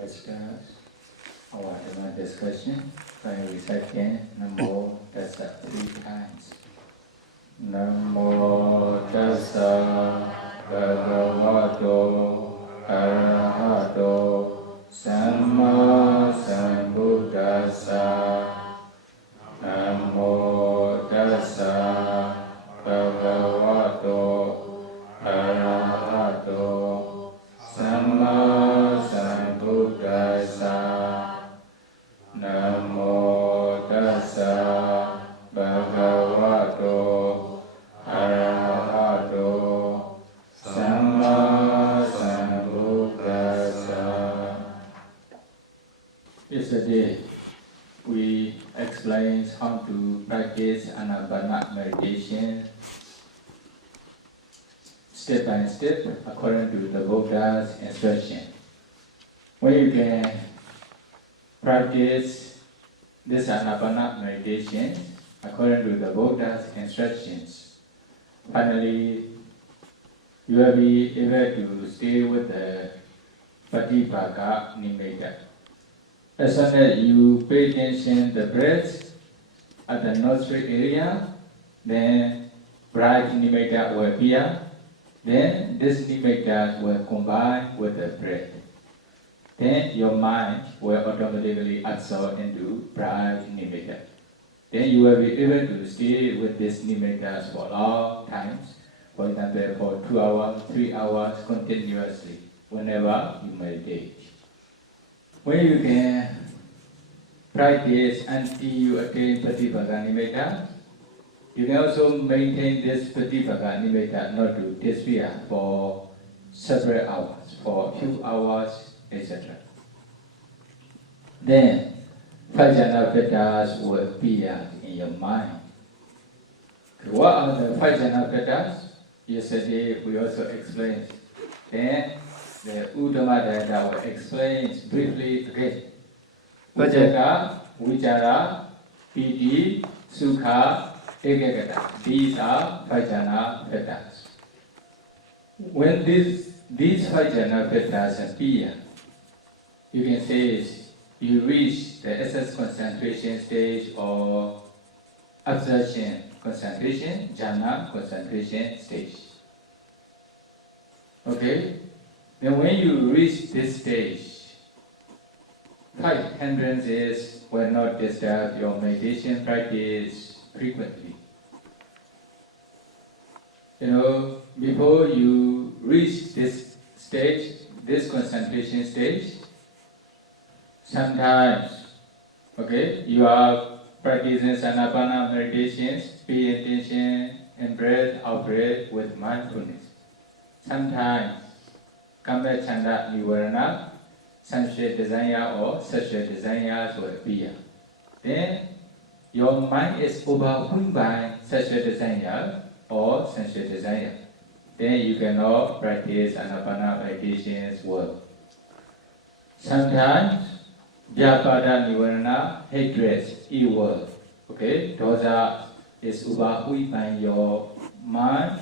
Let's start our Dhamma discussion by reciting Namo Tassa 3 times. Namo Tassa Bhagavato Arahato Samma Sambuddhassa. Namo Tassa Bhagavato Arahato Samma Sambuddhassa. Namo Tassa Bhagavato Arahato Samma Sambuddhassa. Yesterday we explained how to practice Ānāpāna meditation step by step according to the Buddha's instruction. When you can practice this Ānāpāna meditation according to the Buddha's instructions, finally you will be able to stay with the Pattiphala Nimitta. As soon as you pay attention to the breath at the nostril area, then bright nimitta will appear. Then this nimitta will combine with the breath. Then your mind will automatically absorb into bright nimitta. Then you will be able to stay with this nimitta for long times. For example, for 2 hours, 3 hours continuously, whenever you meditate. When you can practice until you attain Pattiphala Nimitta, you can also maintain this Pattiphala Nimitta not to disappear for several hours, for a few hours, etc. Then, Vipassanā Vettas will appear in your mind. What are the Vipassanā Vettas? Yesterday we also explained. Then, the Uddhama Dayata will explain briefly again. Vajaka, Vichara, Piti, Sukha, Ekagata. These are Vipassanā Vettas. When these Vipassanā Vettas appear, you can say you reach the essence concentration stage or absorption concentration, jhana concentration stage. Okay? Then when you reach this stage, 5 hindrances will not disturb your meditation practice frequently. Before you reach this stage, this concentration stage, sometimes, you are practicing Ānāpāna meditations, pay attention in breath, out breath with mindfulness. Sometimes, Kama Chanda Nivarana, sensual desire or sexual desires will appear. Then your mind is overwhelmed by sexual desire or sensual desire. Then you cannot practice Ānāpāna meditations well. Sometimes Vyapada Nivarana, hatred, evil. Dosa is overwhelmed by your mind.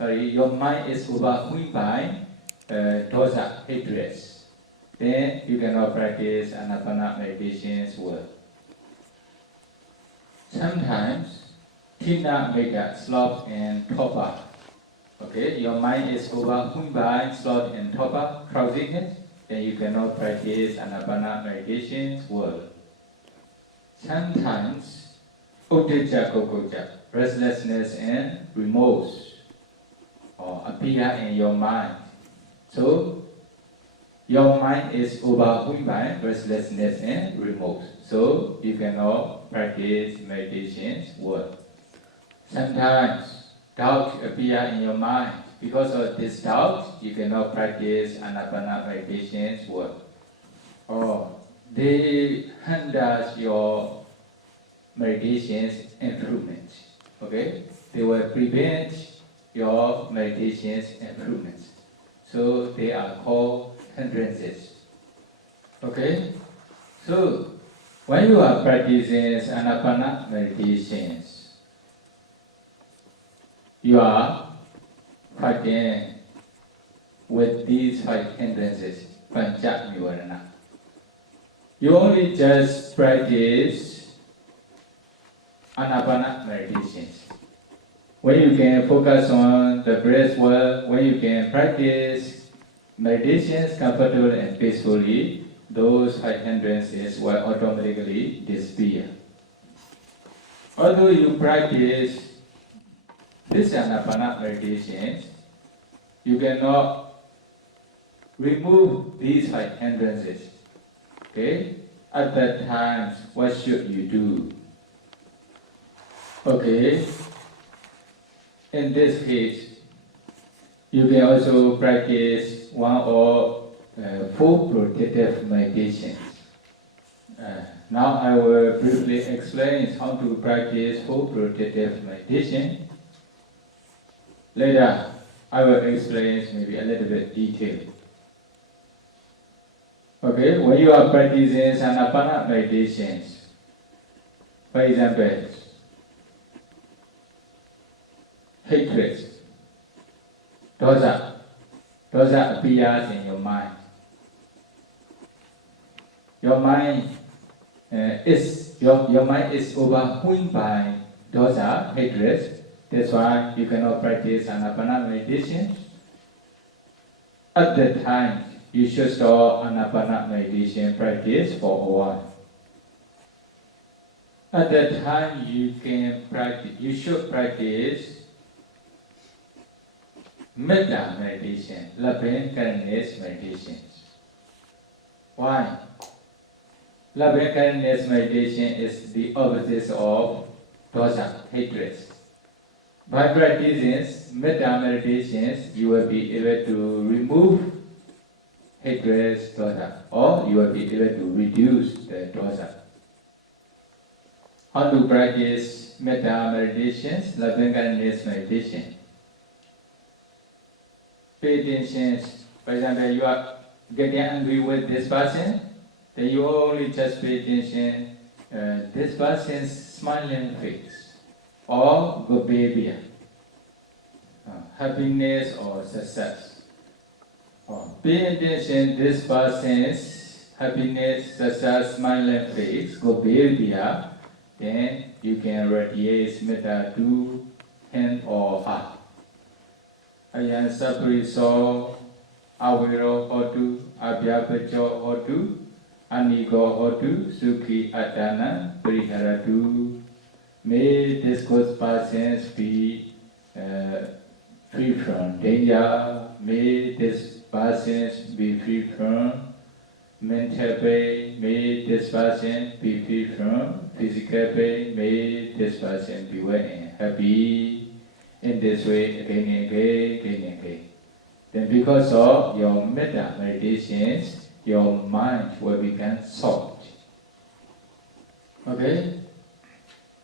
Your mind is overwhelmed by dosa, hatred. Then you cannot practice Ānāpāna meditations well. Sometimes, Tina Mega, sloth and torpor. Your mind is overwhelmed by sloth and torpor, drowsiness. Then you cannot practice Ānāpāna meditations well. Sometimes, Uddeja Kokoja, restlessness and remorse appear in your mind. So, your mind is overwhelmed by restlessness and remorse. So, you cannot practice meditations well. Sometimes, doubt appear in your mind. Because of this doubt, you cannot practice Ānāpāna meditations well. Or they hinder your meditations improvement. They will prevent your meditations improvements. So they are called hindrances. So when you are practicing Ānāpāna meditations, you are fighting with these 5 hindrances, Pancha Nivarana. You only just practice Ānāpāna meditations. When you can focus on the breath work, when you can practice meditations comfortably and peacefully, those 5 hindrances will automatically disappear. Although you practice this Ānāpāna meditations, you cannot remove these 5 hindrances. Okay? At that time, what should you do? Okay. In this case, you can also practice 1 or 4 protective meditations. Now I will briefly explain how to practice 4 protective meditation. Later, I will explain maybe a little bit detail. Okay, when you are practicing Ānāpāna meditations, for example, hatred, dosa appears in your mind. Your mind is overwhelmed by dosa, hatred. That's why you cannot practice Ānāpāna meditation. At that time, you should start Ānāpāna meditation practice for a while. At that time, you should practice Metta meditation, loving kindness meditations. Why? Loving kindness meditation is the opposite of dosa, hatred. By practicing Metta meditations, you will be able to remove hatred, dosa, or you will be able to reduce the dosa. How to practice Metta meditations, loving kindness meditation? Pay attention. For example, you are getting angry with this person, then you only just pay attention this person's smiling face or good behavior, happiness or success. Pay attention this person's happiness, success, smiling face, good behavior, then you can radiate metta to him or her. Ayan sapariso, awiro hotu, abhyapacho hotu, anigo hotu, sukhi atana, pariharatu. May this good persons be free from danger. May this persons be free from mental pain. May this person be free from physical pain. May this person be well and happy. In this way, again and again. Then because of your metta meditations, your mind will become soft. Okay?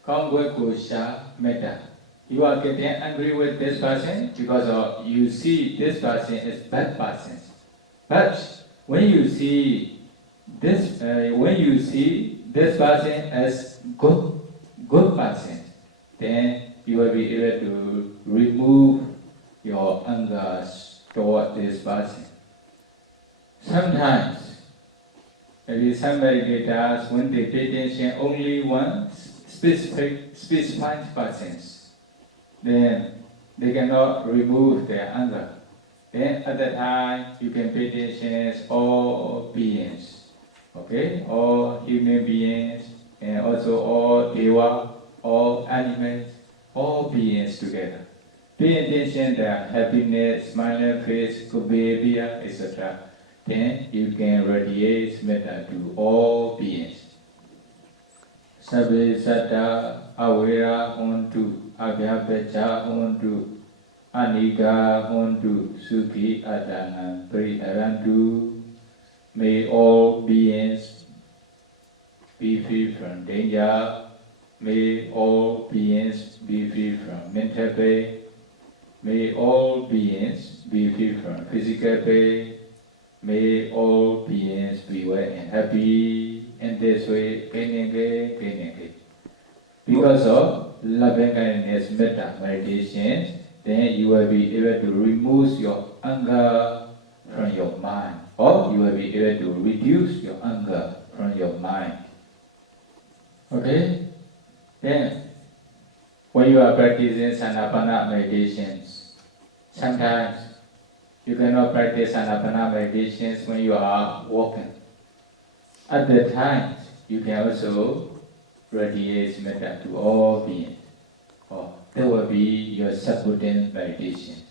Kongwekosha metta. You are getting angry with this person because of you see this person as bad person. But when you see this person as good person, then you will be able to remove your anger toward this person. Sometimes, maybe some meditators, when they pay attention only one specified person, then they cannot remove their anger. Then at that time, you can pay attention to all beings, okay? All human beings, and also all deva, all animals, all beings together. Pay attention to their happiness, smiling face, good behavior, etc. Then you can radiate metta to all beings. Sabbe satta awera hontu, abhyapacha hontu, aniga hontu, sukhi atana pariharantu. May all beings be free from danger. May all beings be free from mental pain. May all beings be free from physical pain. May all beings be well and happy. In this way, again. Because of loving kindness, metta meditation, then you will be able to remove your anger from your mind, or you will be able to reduce your anger from your mind. Okay? Then, when you are practicing Ānāpāna meditations, sometimes you cannot practice Ānāpāna meditations when you are walking. At that time, you can also radiate metta to all beings. Oh, that will be your subordinate meditation.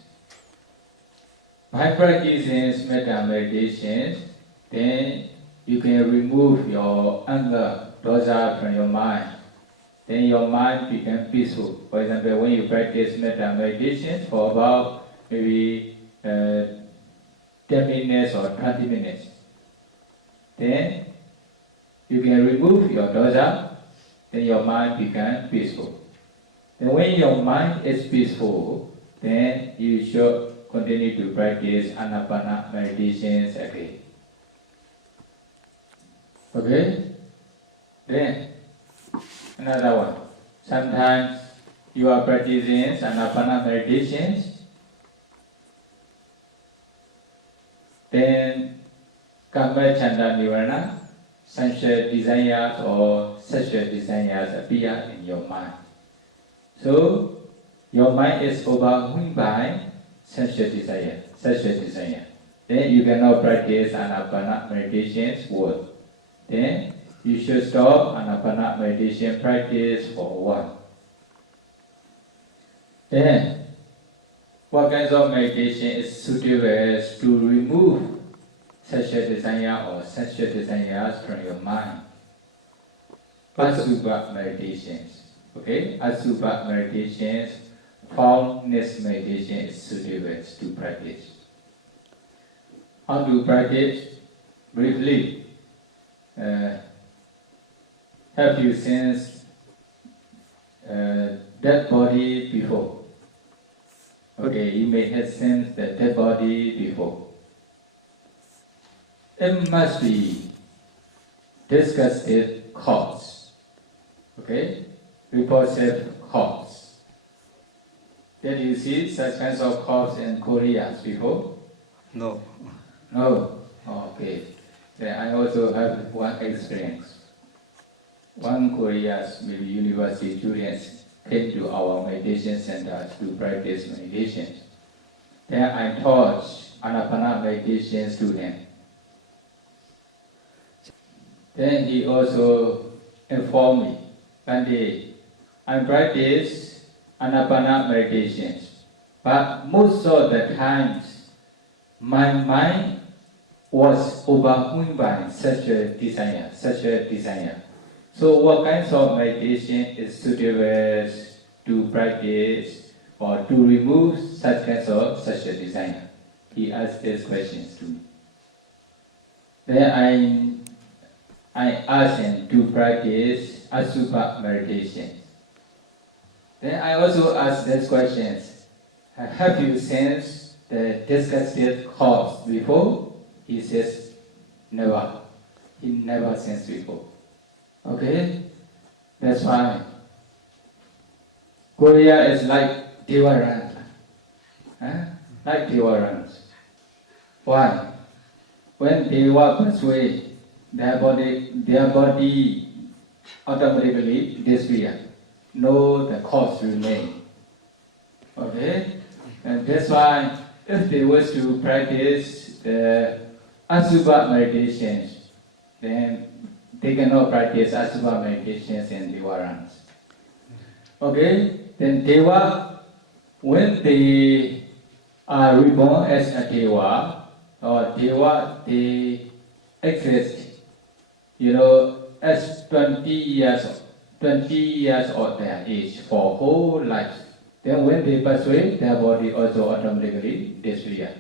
By practicing metta meditations, then you can remove your anger, dosa from your mind. Then your mind becomes peaceful. For example, when you practice metta meditation for about maybe 10 minutes or 20 minutes, then you can remove your dosa, then your mind becomes peaceful. Then when your mind is peaceful, then you should continue to practice Ānāpāna meditations again. Okay? Then, another one. Sometimes you are practicing Ānāpāna meditations, then Kama Chanda Nivarana, sensual desires or sexual desires appear in your mind. So, your mind is overwhelmed by sensual desire. Then you cannot practice Ānāpāna meditations well. Then you should stop Ānāpāna meditation practice for a while. Then, what kinds of meditation is suitable to remove sexual desire or sensual desires from your mind? Asubha meditations. Okay? Asubha meditations, formless meditation is suitable to practice. How to practice? Briefly. Have you sensed dead body before? Okay, you may have sensed the dead body before. It must be disgusted corpse. Okay? Repulsive corpse. Did you see such kinds of corpse in Korea before? No. No? Okay. Then I also have one experience. One Korea's university students came to our meditation center to practice meditation. Then I taught Ānāpāna meditation to them. Then he also informed me one day, I practice Ānāpāna meditations, but most of the times my mind was overwhelmed by such a desire. So what kinds of meditation is suitable to practice or to remove such kinds of such a desire? He asked these questions to me. Then I asked him to practice Asubha meditation. Then I also asked these questions. Have you sensed the disgusted corpse before? He says, never. He never sensed before. Okay? That's fine. Korea is like Devarans. Like Devarans. Why? When Deva pass away, their body automatically disappear. No, the corpse remain. Okay? And that's why if they wish to practice the Asubha meditations, then they cannot practice Asubha meditations in Devarans. Okay? Then Deva, when they are reborn as a Deva, or Deva, they exist, as 20 years of their age for whole life. Then when they pass away, their body also automatically disappear.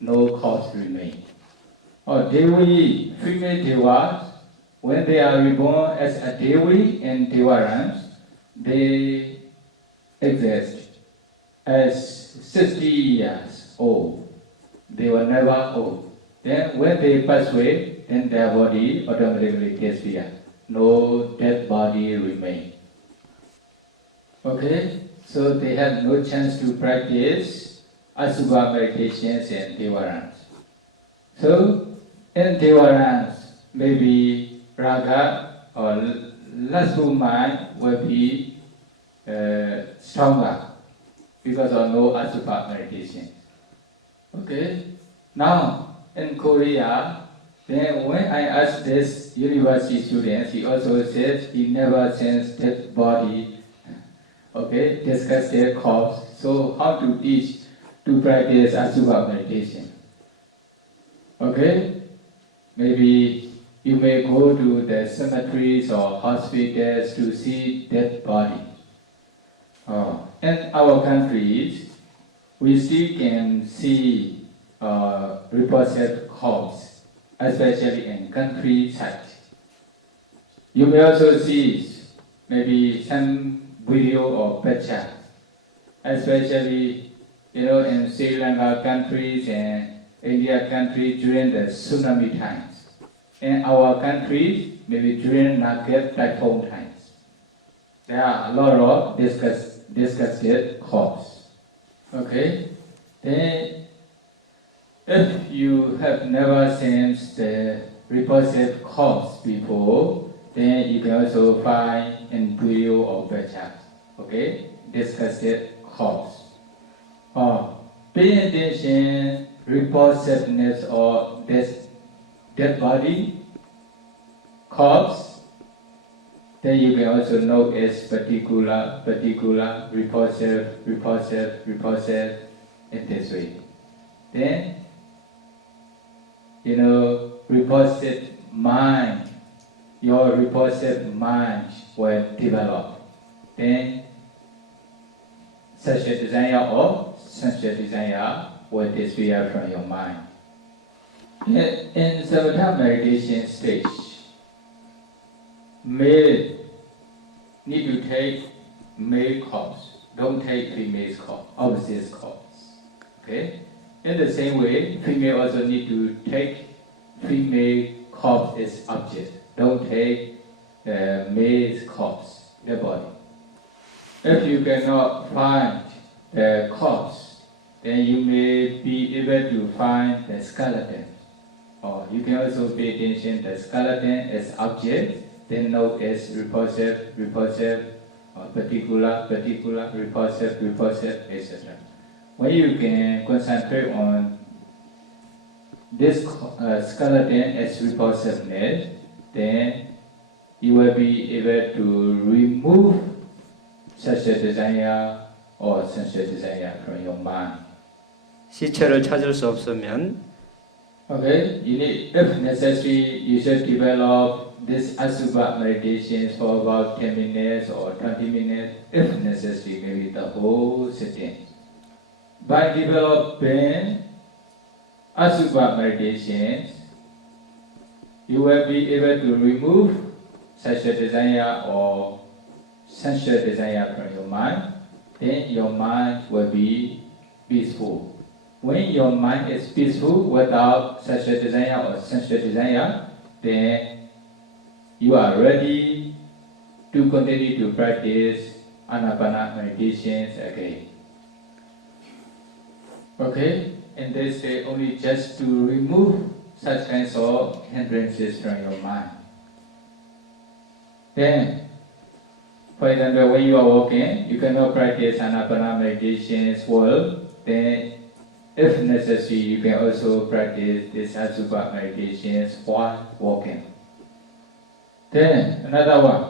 No corpse remain. Or Devi, female Devas, when they are reborn as a Devi and Devarans, they exist as 60 years old. They were never old. Then when they pass away, then their body automatically disappear. No dead body remain. Okay? So they have no chance to practice Asubha meditations and Devarans. So, in tolerance, maybe raga or lustful mind will be stronger because of no asubha meditation. Okay? Now, in Korea, then when I asked this university student, he also said he never sensed dead body, okay, discuss their corpse. So how to teach to practice asubha meditation? Okay? Maybe you may go to the cemeteries or hospitals to see dead body. In our countries, we still can see reposed corpse, especially in countryside. You may also see maybe some video or picture, especially in Sri Lanka countries and India country during the tsunami times. In our countries, maybe during Nagab typhoon times. There are a lot of disgusted corpse. Okay? Then, if you have never seen the reposed corpse before, then you can also find in video or picture. Okay? Disgusted corpse. Pay attention, repulsiveness of this dead body, corpse, then you can also notice particular, repulsive, in this way. Then, repulsive mind, your repulsive mind will develop. Then, such a desire or sensual desire will disappear from your mind. In Samatha meditation stage, male need to take male corpse, don't take female corpse, opposite corpse. Okay? In the same way, female also need to take female corpse as object, don't take male corpse, their body. If you cannot find the corpse, then you may be able to find the skeleton. Or you can also pay attention to the skeleton as object, then note as repulsive, or particular, repulsive, etc. When you can concentrate on this skeleton as repulsiveness, then you will be able to remove such a desire or sensual desire from your mind. 시체를 찾을 수 없으면 Okay, if necessary, you should develop this asubha meditation for about 10 minutes or 20 minutes. If necessary, maybe the whole sitting. By developing asubha meditations, you will be able to remove such a desire or sensual desire from your mind. Then your mind will be peaceful. When your mind is peaceful without such a desire or sensual desire, then you are ready to continue to practice Ānāpāna meditations again. Okay? And they say only just to remove such kinds of hindrances from your mind. Then, for example, when you are walking, you cannot practice Ānāpāna meditations well, then if necessary, you can also practice this asubha meditations while walking. Then, another one.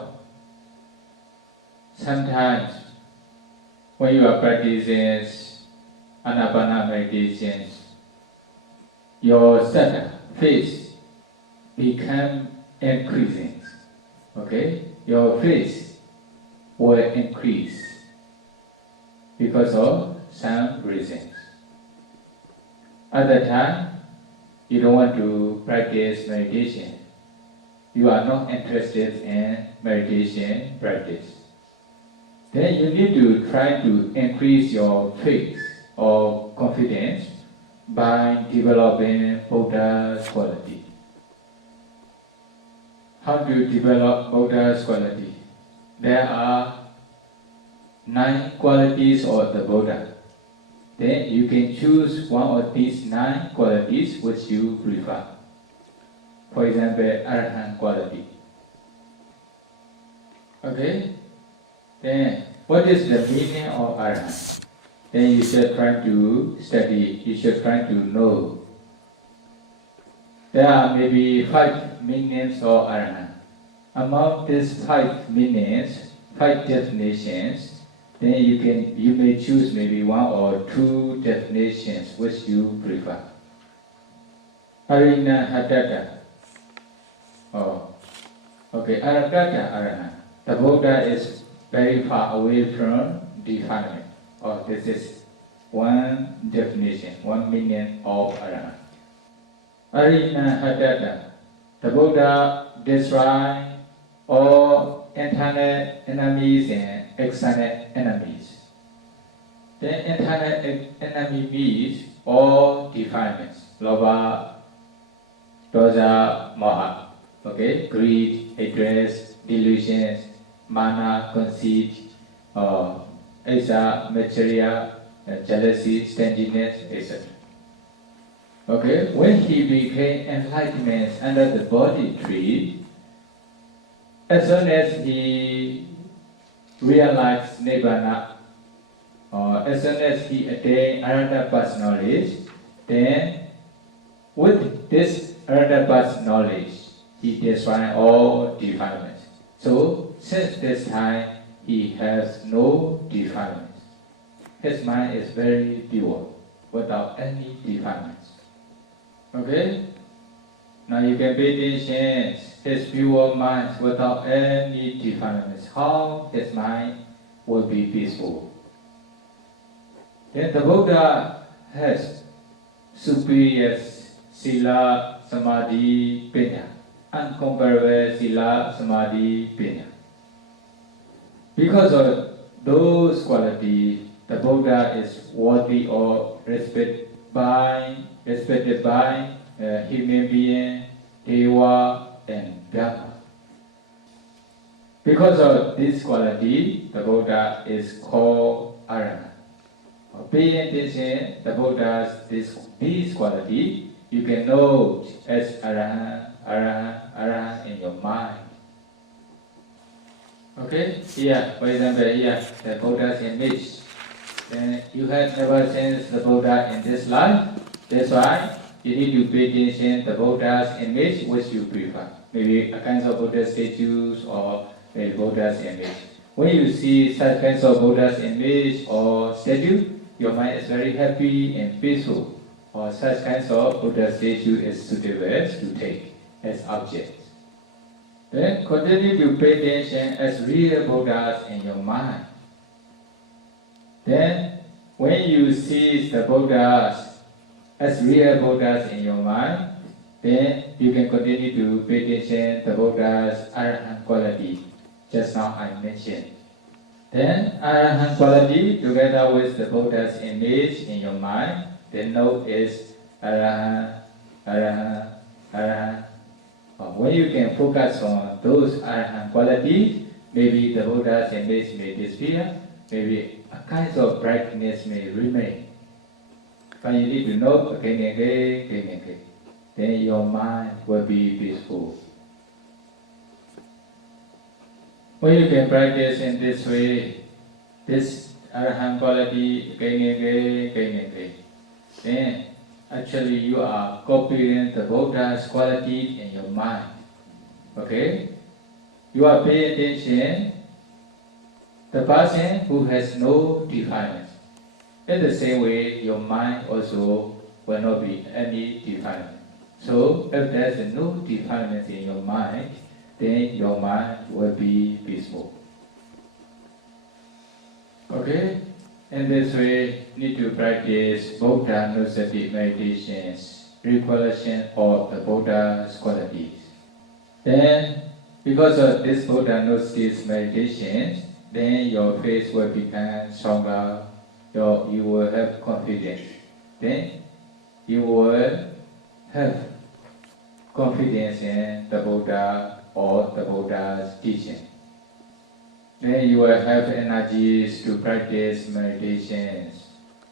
Sometimes, when you are practicing Ānāpāna meditations, your sattva, face, become increasing. Okay? Your face will increase because of some reasons. At the time, you don't want to practice meditation. You are not interested in meditation practice. Then you need to try to increase your faith or confidence by developing Buddha's quality. How to develop Buddha's quality? There are 9 qualities of the Buddha. then you can choose one of these 9 qualities which you prefer. For example, Arahant quality. Okay? Then, what is the meaning of Arahant? Then you should try to study, you should try to know. There are maybe 5 meanings of Arahant. Among these 5 meanings, 5 definitions, then you may choose maybe 1 or 2 definitions which you prefer. Arinahata. Oh, okay. Arakata Arahant. The Buddha is very far away from defilement. Oh, this is one definition, one meaning of Arahant. Arinahata. The Buddha destroys all internal enemies and external enemies. The internal enemy means all defilements, lobha, dosa, moha. Okay, greed, hatred, delusions, mana, conceit, asa, material, jealousy, stinginess, etc. Okay, when he became enlightenment under the Bodhi tree, as soon as he realized Nibbana, or as soon as he attained Ānāpānasati knowledge, then with this Ānāpānasati knowledge, he destroyed all defilements. So, since this time, he has no defilements. His mind is very pure, without any defilements. Okay? Now you can pay attention, his pure mind without any defilements, how his mind will be peaceful. Then the Buddha has superior sila, samadhi, panya. Uncomparable sila, samadhi, panya. Because of those qualities, the Buddha is worthy of respected by human being, Deva, and Brahma. Because of this quality, the Buddha is called Arahant. Pay attention, the Buddha's this quality, you can know as Arahant in your mind. Okay? Here, for example, here, the Buddha's image. Then you have never seen the Buddha in this life. That's why you need to pay attention to the Buddha's image which you prefer. Maybe a kind of Buddha statues or maybe Buddha's image. When you see such kinds of Buddha's image or statue, your mind is very happy and peaceful. Or such kinds of Buddha statue is suitable to take as objects. Then continue to pay attention as real Buddhas in your mind. Then when you see the Buddhas as real Buddhas in your mind, then you can continue to pay attention to the Buddha's Arahant quality, just now I mentioned. Then Arahant quality together with the Buddha's image in your mind, then know is Arahant, Arahant, Arahant. When you can focus on those Arahant qualities, maybe the Buddha's image may disappear, maybe a kind of brightness may remain. But you need to know again and again. Then your mind will be peaceful. When you can practice in this way, this Arahant quality again and again, then actually you are copying the Buddha's quality in your mind. Okay? You are paying attention the person who has no defilements. In the same way, your mind also will not be any defilement. So, if there is no defilement in your mind, then your mind will be peaceful. Okay? In this way, need to practice Ānāpānassati Meditations, recollection of the Buddha's qualities. Then, because of this Ānāpānassati meditations, then your faith will become stronger, you will have confidence. Then, you will have confidence in the Buddha or the Buddha's teaching. Then you will have energies to practice meditations.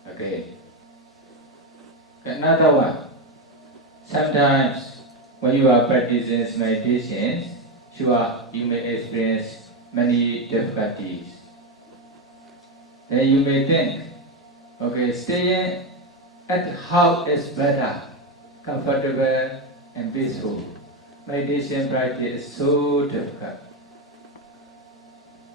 Okay. Another one, sometimes when you are practicing meditations, sure, you may experience many difficulties. Then you may think, okay, staying at house is better, comfortable and peaceful. Meditation practice is so difficult.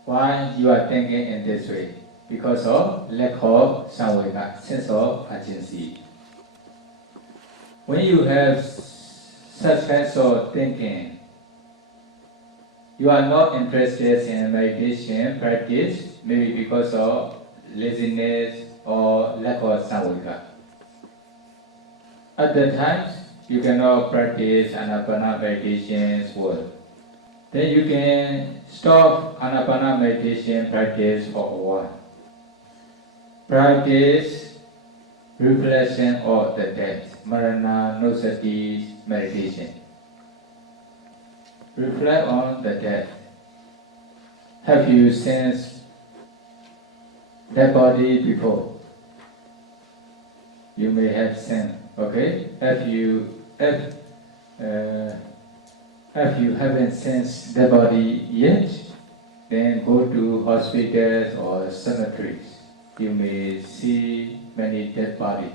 Why you are thinking in this way? Because of lack of samvega, sense of urgency. When you have such kinds of thinking, you are not interested in meditation practice, maybe because of laziness or lack of samvega. At the times, you cannot practice Ānāpāna meditations well. Then you can stop Ānāpāna meditation practice for a while. Practice reflection of the depth, Ānāpānassati meditation. Reflect on the depth. Have you sensed that body before? You may have sensed, okay? If you haven't sensed the body yet, then go to hospitals or cemeteries. You may see many dead bodies.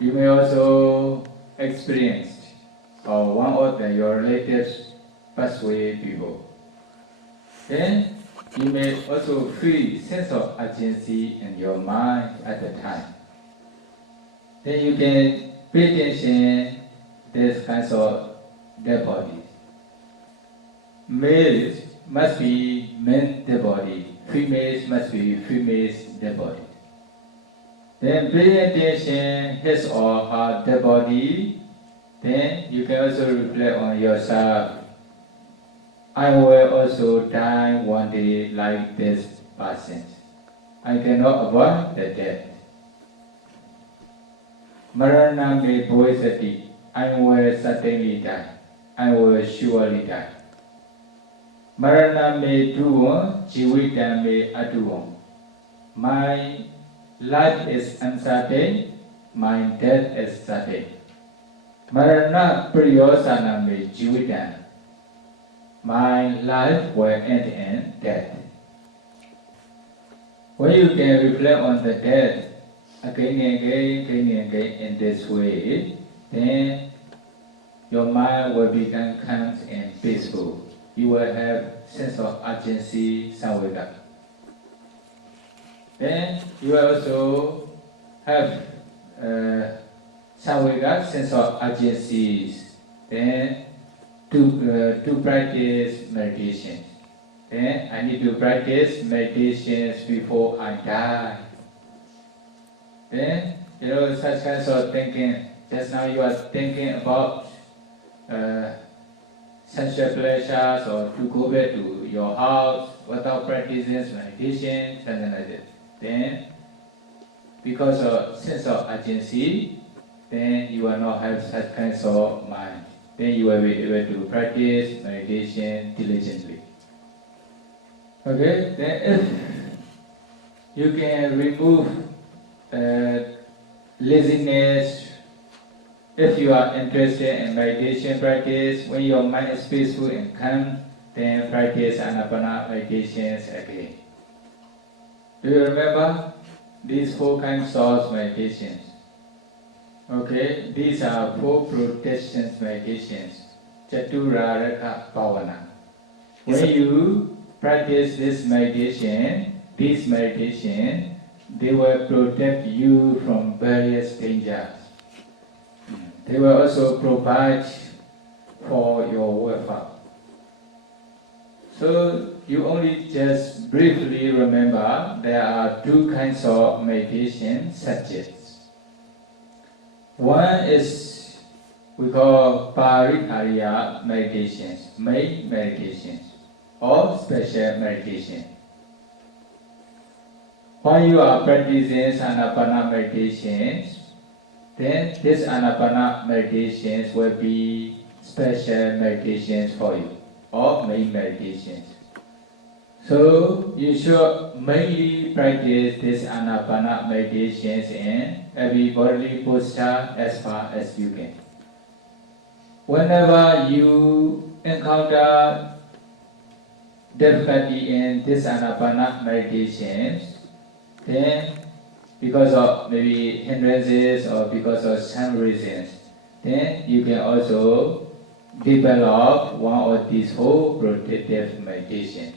You may also experience one of your relatives passed away before. Then you may also feel sense of urgency in your mind at the time. Then you can pay attention to these kinds of dead bodies. Males must be men's dead body. Females must be females' dead body. Then pay attention his or her dead body. Then you can also reflect on yourself. I will also die one day like this person. I cannot avoid the death. Marana me bhoisati. I will certainly die. I will surely die. Marana me duvam, jivita me aduvam. My life is uncertain, my death is certain. Marana priyosana me jivita. My life will end in death. When you can reflect on the death again and again in this way, then your mind will become calm and peaceful. You will have sense of urgency, samvega. Then you will also have samvega, sense of urgencies. Then to practice meditation. Then I need to practice meditations before I die. Then such kinds of thinking. Just now you are thinking about sensual pleasures or to go back to your house without practicing meditation, something like that. Then, because of sense of urgency, then you will not have such kinds of mind. Then you will be able to practice meditation diligently. Okay? Then if you can remove laziness, if you are interested in meditation practice, when your mind is peaceful and calm, then practice Ānāpāna meditations again. Do you remember these 4 kinds of meditations? Okay, these are 4 protection meditations. Chaturaraka Bhavana. When you practice this meditation, they will protect you from various dangers. They will also provide for your welfare. So you only just briefly remember there are 2 kinds of meditation subjects. One is we call Parikariya meditations, main meditations, or special meditation. While you are practicing Ānāpāna meditations, then this Ānāpāna meditations will be special meditations for you, or main meditations. So you should mainly practice this Ānāpāna meditations in every bodily posture as far as you can. Whenever you encounter difficulty in this Ānāpāna meditations, then because of maybe hindrances or because of some reasons, then you can also develop one of these four protective meditation.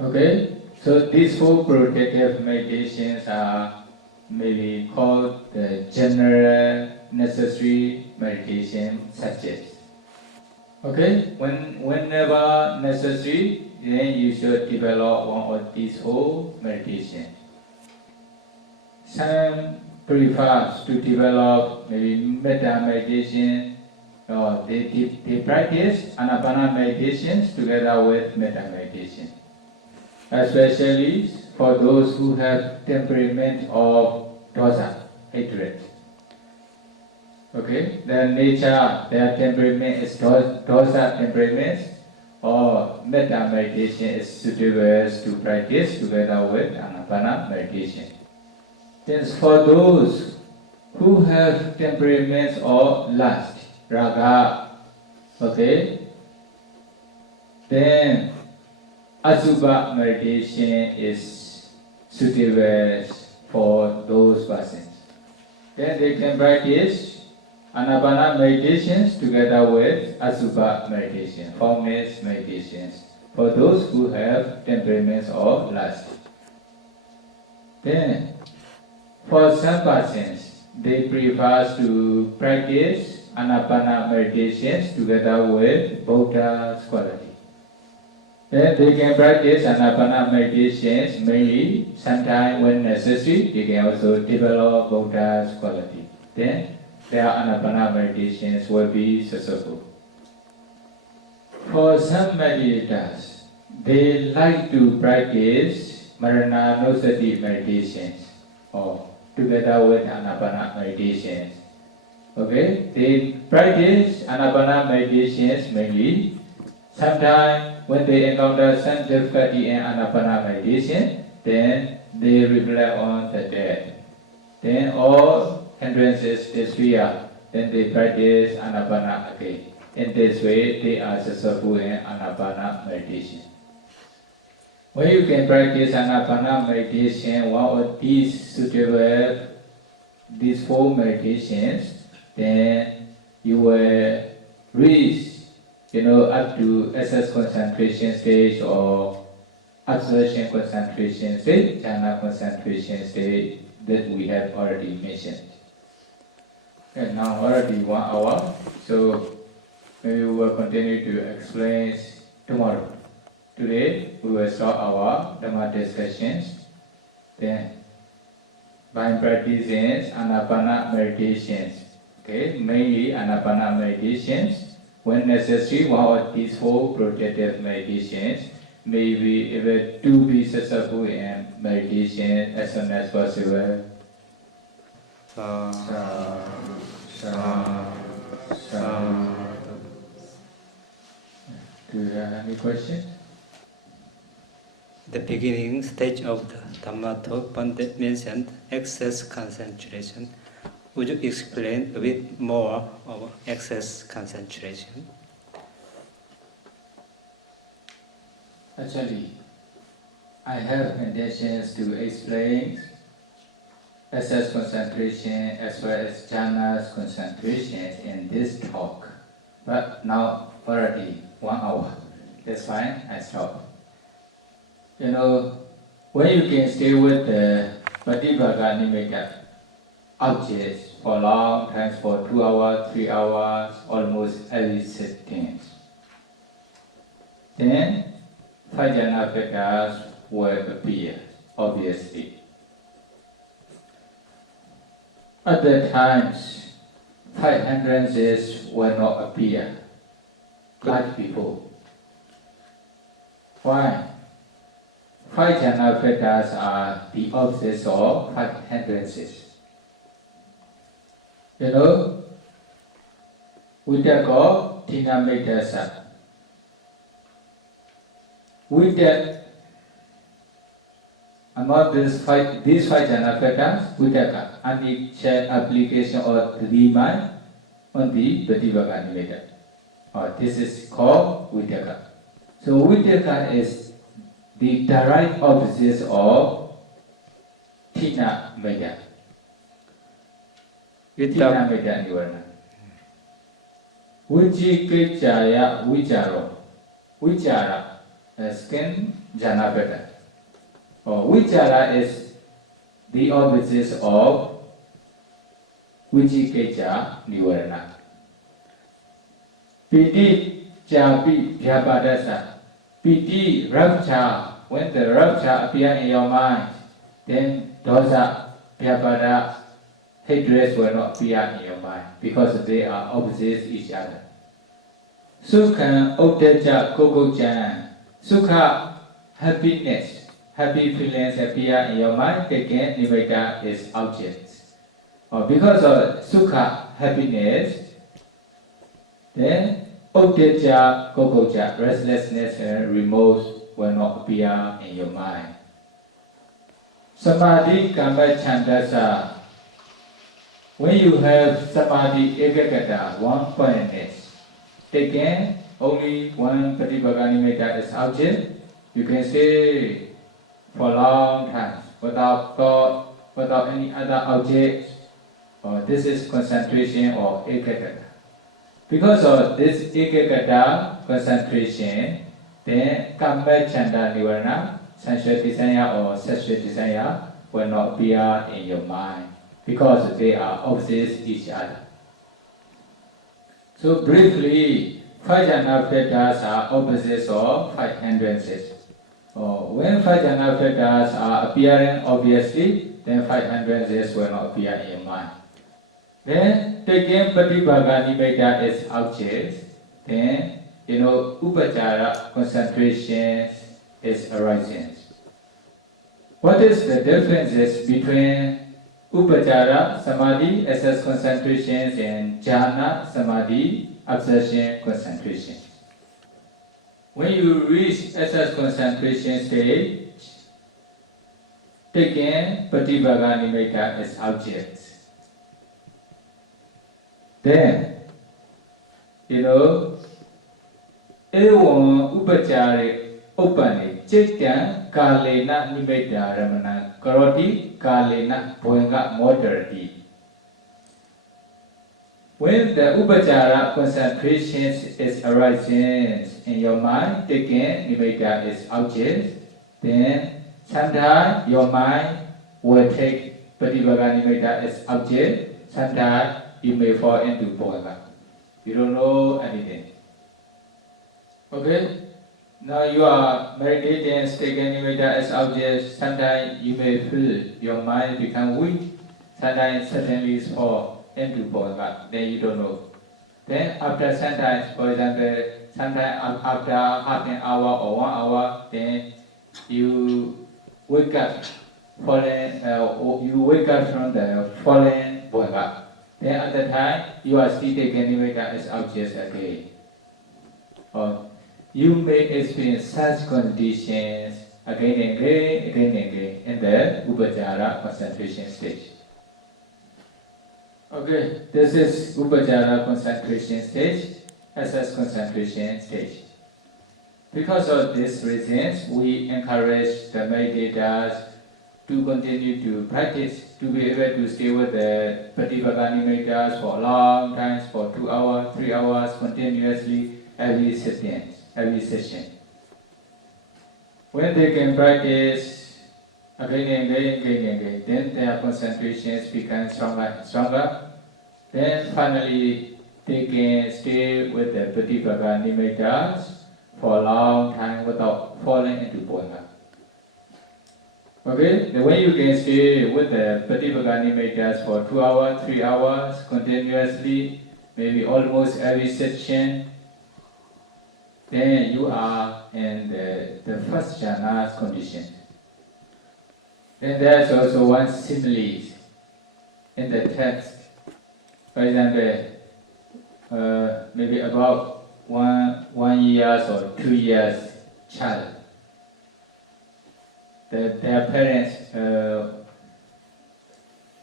Okay, so these four protective meditations are maybe called the general necessary meditation subjects. Okay, whenever necessary, then you should develop one of these four meditations. Some prefers to develop maybe metta meditation, or they practice Ānāpāna meditations together with metta meditation. Especially for those who have temperament of dosa, hatred. Okay, their nature, their temperament is dosa temperament, or metta meditation is suitable to practice together with Ānāpāna meditation. Then for those who have temperaments of lust, raga, okay, then Asubha meditation is suitable for those persons. Then they can practice Ānāpāna meditations together with Asubha meditation, formless meditations, for those who have temperaments of lust. Then, for some persons, they prefer to practice Ānāpāna meditations together with Buddha's quality. Then they can practice Ānāpāna meditations mainly, sometimes when necessary, they can also develop Buddha's quality. Then their Ānāpāna meditations will be successful. For some meditators, they like to practice Ānāpānassati meditations, or together with Ānāpāna meditations. Okay, they practice Ānāpāna meditations mainly. Sometimes when they encounter some difficulty in Ānāpāna meditation, then they reflect on the death. Then all hindrances disappear. Then they practice Ānāpāna again. In this way, they are successful in Ānāpāna meditation. When you can practice Ānāpāna meditation, one of these suitable, these four meditations, then you will reach, up to SS concentration stage or absorption concentration stage, jhana concentration stage that we have already mentioned. And now already 1 hour, so maybe we will continue to explain tomorrow. Today we will start our Dhamma discussions. Then by practicing Ānāpāna meditations, okay, mainly Ānāpāna meditations. When necessary, one of these four protective meditations may be able to be successful in meditation as soon as possible. Do you have any questions? The beginning stage of the Dhamma talk, Pandit mentioned excess concentration. Would you explain a bit more of excess concentration? Actually, I have intentions to explain excess concentration as well as jhana's concentration in this talk. But now already 1 hour. That's fine, I stop. When you can stay with the Patibhaga Nimitta objects for long times, for 2 hours, 3 hours, almost every sitting, then 5 jhana factors will appear, obviously. At the times, 5 hindrances will not appear like before. Why? 5 jhana factors are the opposites of 5 hindrances. We take off Tina Medasa. with that, among these five jhana factors, with the unchecked application of the mind on the Pativaga Nimitta. This is called Vidyaka. So Vidyaka is the direct opposite of Tina Medya. Tina Medya Nivarana. Vijikicaya Vijaro. Vijara, skin jhana pattern. Vijara is the opposite of Vijikicaya Nivarana. Piti Japi Vyapadasa. Piti rapture. When the rapture appears in your mind, then dosa Vyapada hatred will not appear in your mind because they are opposite each other. Sukha Uttaja Kokojan. Sukha happiness. Happy feelings appear in your mind, again Nimitta is objects. Because of Sukha happiness, then Uttaja Kokoja, restlessness and remorse will not appear in your mind. Samadhi Kamba Chandasa. When you have Samadhi Ekagata, one pointedness, again only one Pativaga Nimitta is object, you can stay for a long time without thought, without any other objects. This is concentration or Ekagata. Because of this Ekagata concentration, then Kamba Chanda Nivarana, sensual desire or sexual desire will not appear in your mind because they are opposite each other. So briefly, five jhana factors are opposites of five hindrances. When five jhana factors are appearing obviously, then five hindrances will not appear in your mind. Then taking Pativaga Nimitta as objects, then Upachara concentration is arising. What is the differences between Upachara Samadhi, access concentrations, and Jhana Samadhi, obsession concentration? When you reach access concentration stage, taking Pativaga Nimitta as objects. Then, Ewan Upachari openly, Chitan Kalena Nimitta Ramana, Karoti Kalena Poenga Moderati. When the Upachara concentration is arising in your mind, taking Nimitta as object, then sometimes your mind will take Pativaga Nimitta as object, sometimes you may fall into Poenga. You don't know anything. Okay? Now you are meditating, taking Nimitta as object. Sometimes you may feel your mind become weak. Sometimes suddenly fall into Poenga. Then you don't know. Then after sometimes, for example, sometimes after half an hour or 1 hour, then you wake up, you wake up from the fallen Poenga. Then at the time, you are still taking Nimitta as objects again. You may experience such conditions again and again in the Upachara concentration stage. Okay, this is Upachara concentration stage, access concentration stage. Because of these reasons, we encourage the meditators to continue to practice, to be able to stay with the Pativaga Nimittas for a long time, for 2 hours, 3 hours, continuously, every session. When they can practice again and again, then their concentrations become stronger and stronger. Then finally, they can stay with the Pativaga Nimittas for a long time without falling into Poenga. Okay, the way you can stay with the Pativaga Nimittas for 2 hours, 3 hours continuously, maybe almost every session, then you are in the first jhana condition. Then there's also one simile in the text. For example, maybe about one year or 2 years child. their parents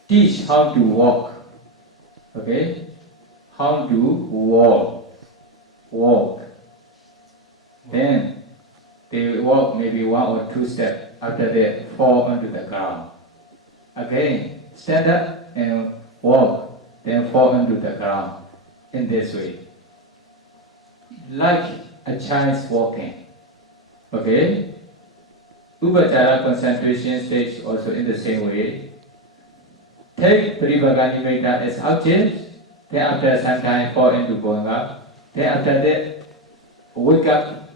teach how to walk, okay? How to walk. Then they walk maybe 1 or 2 steps, after that fall onto the ground. Again, stand up and walk, then fall onto the ground in this way. Like a child's walking. Okay? Upachara concentration stage also in the same way. Take Paribhaganimetta as object, then after some time fall into Bhavanga, then after that wake up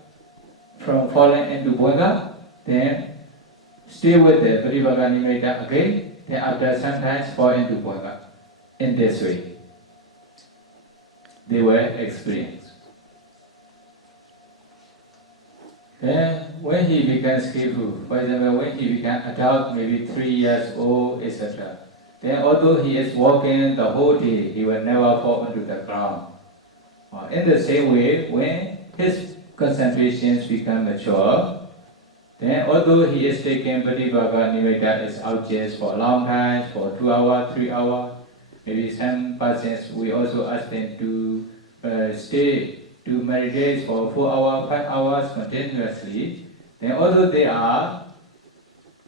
from falling into Bhavanga, then stay with the Paribhaganimetta again, then after some time fall into Bhavanga. In this way, they were experienced. Then when he becomes skillful, for example, when he becomes adult, maybe 3 years old, etc., then although he is walking the whole day, he will never fall onto the ground. In the same way, when his concentrations become mature, then although he is taking Paribhaganimetta as objects for a long time, for 2 hours, 3 hours, maybe some persons, we also ask them to stay to meditate for 4 hours, 5 hours continuously. Then although they are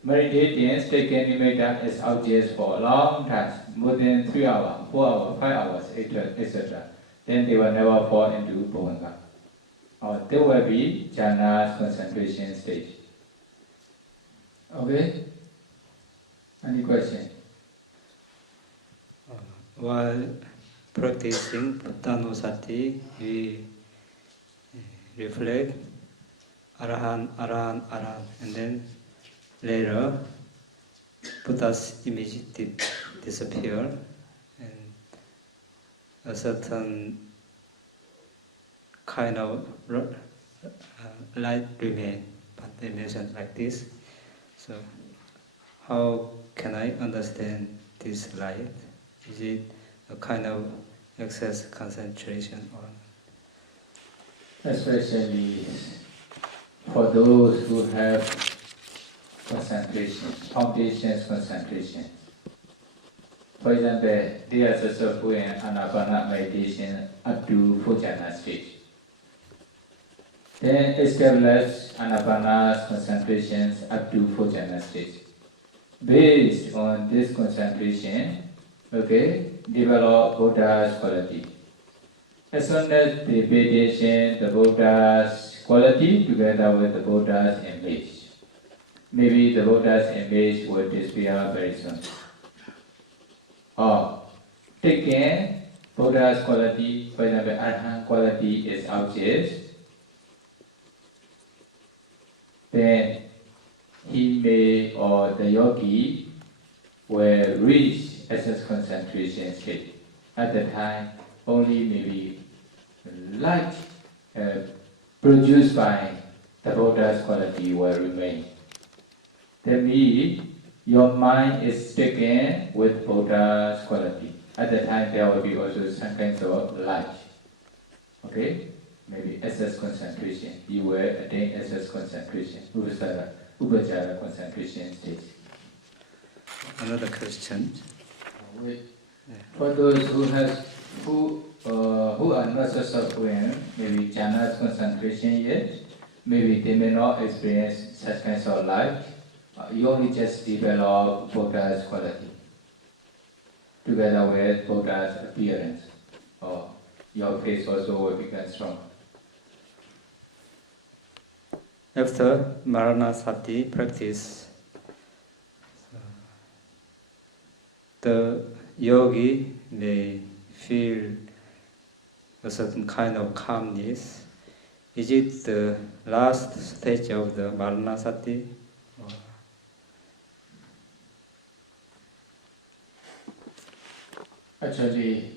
meditating, taking nimitta as objects for a long time, more than 3 hours, 4 hours, 5 hours, etc., then they will never fall into Bhavanga. Or there will be jhana concentration stage. Okay? Any question? While practicing Ānāpānasati, we reflect Arahan, Arahan, Arahan, and then later Buddha's image disappear, and a certain kind of light remain, but they mention like this. So how can I understand this light? Is it a kind of excess concentration or? Especially for those who have concentration, foundations concentration. For example, they are successful in Ānāpāna meditation up to full jhana stage. Then establish Ānāpāna concentrations up to full jhana stage. Based on this concentration, okay, develop Buddha's quality. As soon as they pay attention to the Buddha's quality together with the Buddha's image, maybe the Buddha's image will disappear very soon. Or taking Buddha's quality, for example, Arahant quality is objects, then he may, or the yogi, will reach essence concentration state. At the time, only maybe light produced by the Buddha's quality will remain. That means your mind is taken with Buddha's quality. At the time, there will be also some kinds of light. Okay? Maybe essence concentration. You will attain essence concentration. Upachara concentration stage. Another question. For those who are not successful in maybe jhana concentration yet, maybe they may not experience such kinds of life. You only just develop Buddha's quality together with Buddha's appearance. Or your face also will become strong. After Ānāpānasati practice, the yogi may feel a certain kind of calmness. Is it the last stage of the Ānāpānasati? Actually,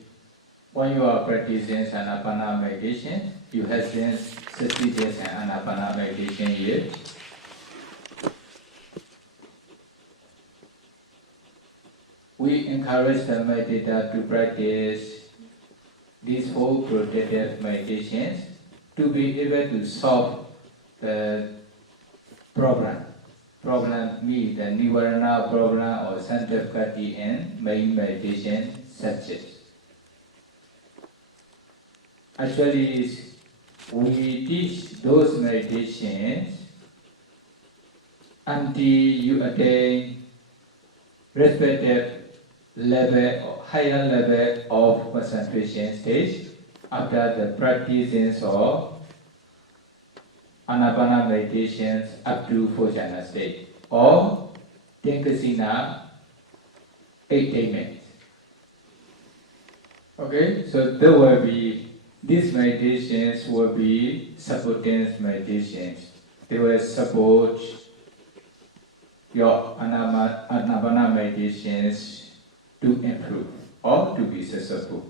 when you are practicing Ānāpāna meditation, you have been 60 days in Ānāpāna meditation yet. We encourage the meditator to practice these 4 protective meditations to be able to solve the problem problem meet the Nivarana problem or Samatha in main meditation subject. Actually, we teach those meditations until you attain respective level or higher level of concentration stage after the practices of Ānāpāna meditations up to 4 jhana state or 10 Kasina 8 minutes. Okay, so there will be these meditations will be supporting meditations. They will support your Ānāpāna meditations to improve or to be successful.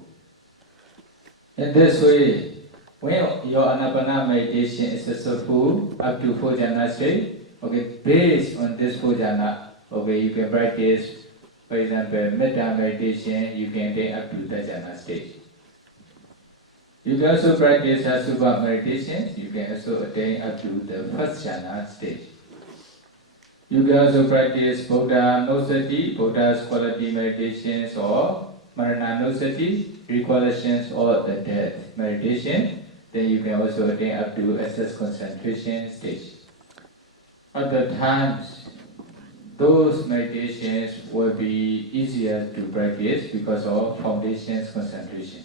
In this way, when your Ānāpāna meditation is successful up to 4 jhana state, okay, based on this 4 jhana, okay, you can practice, for example, metta meditation, you can take up to the jhana stage. You can also practice Asubha meditations, you can also attain up to the first jhana stage. You can also practice Buddha-Nusati, Buddha's quality meditations or Marana-Nusati, recollections or the death meditation. Then you can also attain up to access concentration stage. Other times, those meditations will be easier to practice because of foundations concentration.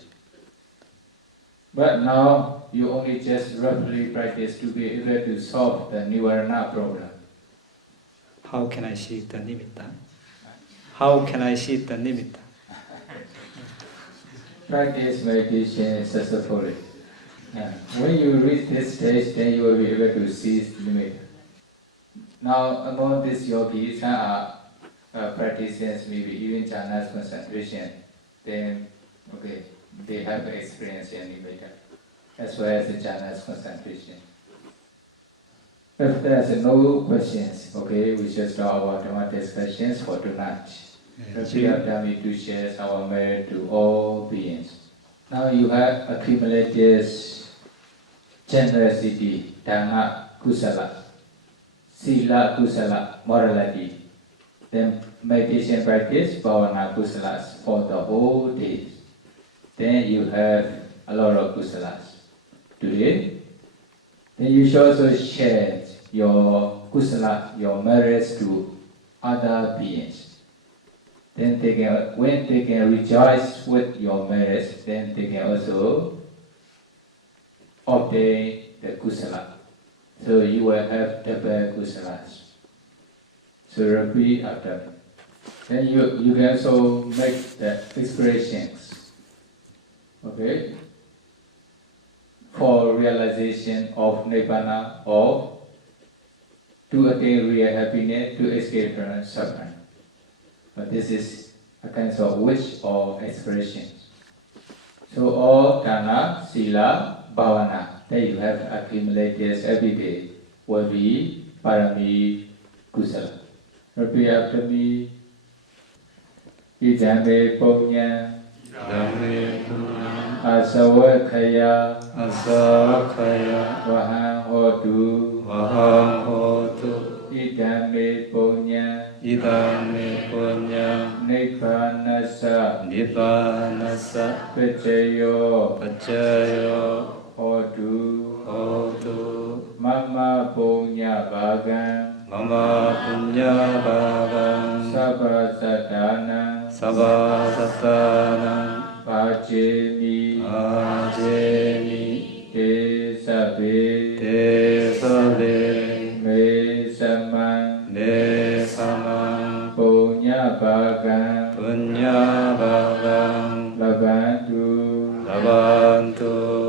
But now, you only just roughly practice to be able to solve the Nivarana problem. How can I see the nimitta? How can I see the nimitta? Practice meditation successfully. When you reach this stage, then you will be able to seize the nimitta. Now, among these yogis, some are practitioners, maybe even jhanas concentration, then, okay, they have experience in nimitta, as well as the jhanas concentration. If there's no questions, okay, we should start our Dhamma discussions for tonight. We have done to share our merit to all beings. Now you have accumulated generosity, Dhamma Kusala, Sila Kusala, morality. Then meditation practice, Bhavana Kusalas for the whole day. Then you have a lot of Kusalas. Today, then you should also share your kusala, your merits to other beings. Then when they can rejoice with your merits, then they can also obtain the kusala. So you will have double kusalas. So repeat after me. Then you can also make the expressions. Okay? For realization of Nibbana or to attain real happiness, to escape from suffering. But this is a kind of wish or aspiration. So all Dana, Sila, Bhavana that you have accumulated every day will be Parami Kusala. Repeat after me. Idame Punya. Idame Punya. Asawakaya. Asawakaya. Vahang Hotu. Vahang Hotu. Idame Punya. Idame Punya. Ānāpānassati. Vipassanā. Pacayo. Pacayo. Hotu. Hotu. Mama Punya Bhagam. Mama Punya Bhagam. Sabbasadana. Sabbasadana. Pacemi. Pacemi. Te sabe. Te sabe. Me samang. Me samang. Punya Bhagam. Punya Bhagam. Labantu. Labantu.